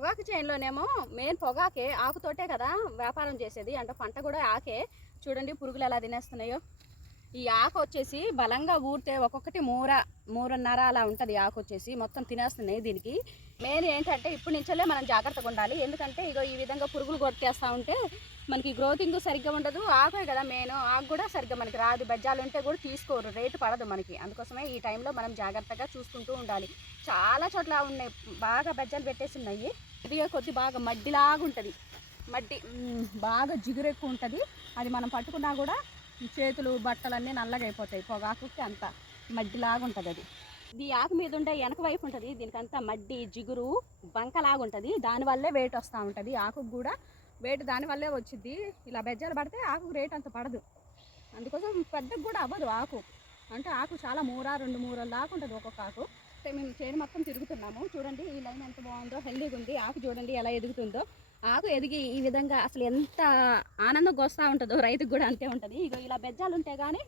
పొగాకు చేనులోనేమో మెయిన్ పొగాకే, ఆకుతోటే కదా వ్యాపారం చేసేది. అంటే పంట కూడా ఆకే. చూడండి పురుగులు ఎలా తినేస్తున్నాయో. ఈ ఆకు వచ్చేసి బలంగా ఊరితే ఒక్కొక్కటి మూరన్నర అలా ఉంటుంది. ఆకు వచ్చేసి మొత్తం తినేస్తున్నాయి. దీనికి మెయిన్ ఏంటంటే ఇప్పటి నుంచే మనం జాగ్రత్తగా ఉండాలి. ఎందుకంటే ఇగో ఈ విధంగా పురుగులు కొట్టేస్తూ ఉంటే మనకి గ్రోతింగ్ సరిగ్గా ఉండదు. ఆకే కదా మెయిన్, ఆకు కూడా సరిగ్గా మనకి రాదు. బెజ్జాలు ఉంటే కూడా తీసుకోరు, రేటు పడదు మనకి. అందుకోసమే ఈ టైంలో మనం జాగ్రత్తగా చూసుకుంటూ ఉండాలి. చాలా చోట్ల ఉన్నాయి, బాగా బెజ్జాలు పెట్టేసి ఉన్నాయి. ఇదిగా కొద్ది బాగా మడ్డిలాగా ఉంటుంది. మడ్డి బాగా జిగురు ఎక్కువ ఉంటుంది. అది మనం పట్టుకున్నా కూడా చేతులు బట్టలన్నీ నల్లగా అయిపోతాయి. పొగాకుకి అంత మడ్డిలాగా ఉంటుంది. అది ఈ ఆకు మీద ఉండే వెనక వైపు ఉంటుంది. దీనికంతా మడ్డి జిగురు బంకలాగా ఉంటుంది. దానివల్లే వెయిట్ వస్తూ ఉంటుంది. ఆకుకు కూడా వెయిట్ దానివల్లే వచ్చింది. ఇలా బెజ్జాలు పడితే ఆకుకు రేట్ అంత పడదు. అందుకోసం పెద్దకు కూడా అవ్వదు ఆకు. అంటే ఆకు చాలా 2 మూరలు దాకా ఉంటుంది ఒక్కొక్క ఆకు. అంటే మేము చేను మొత్తం తిరుగుతున్నాము. చూడండి ఈ లైన్ ఎంత బాగుందో, హెల్దీగా ఉంది. ఆకు చూడండి ఎలా ఎదుగుతుందో. ఆకు ఎదిగి ఈ విధంగా అసలు ఎంత ఆనందంగా వస్తూ ఉంటుందో రైతుకు కూడా అంతే ఉంటుంది. ఇక ఇలా బెజ్జాలు ఉంటే కానీ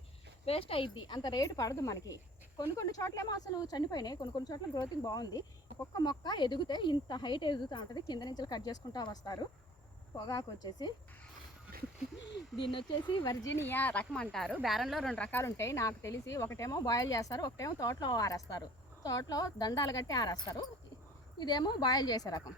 వేస్ట్ అయ్యిద్ది, అంత రేటు పడదు మనకి. కొన్ని చోట్లేమో అసలు చనిపోయినాయి, కొన్ని చోట్ల గ్రోతింగ్ బాగుంది. ఒక్కొక్క మొక్క ఎదిగితే ఇంత హైట్ ఎదుగుతూ ఉంటుంది. కింద నుంచి కట్ చేసుకుంటూ వస్తారు. పొగాకు వచ్చేసి దీన్ని వచ్చేసి వర్జీనియా రకం అంటారు. బేరంలో 2 రకాలు ఉంటాయి నాకు తెలిసి. ఒకటేమో బాయిల్ చేస్తారు, ఒకటేమో తోటలో ఆరేస్తారు. తోటలో దండాలు కట్టి ఆరేస్తారు. ఇదేమో బాయిల్ చేసే రకం.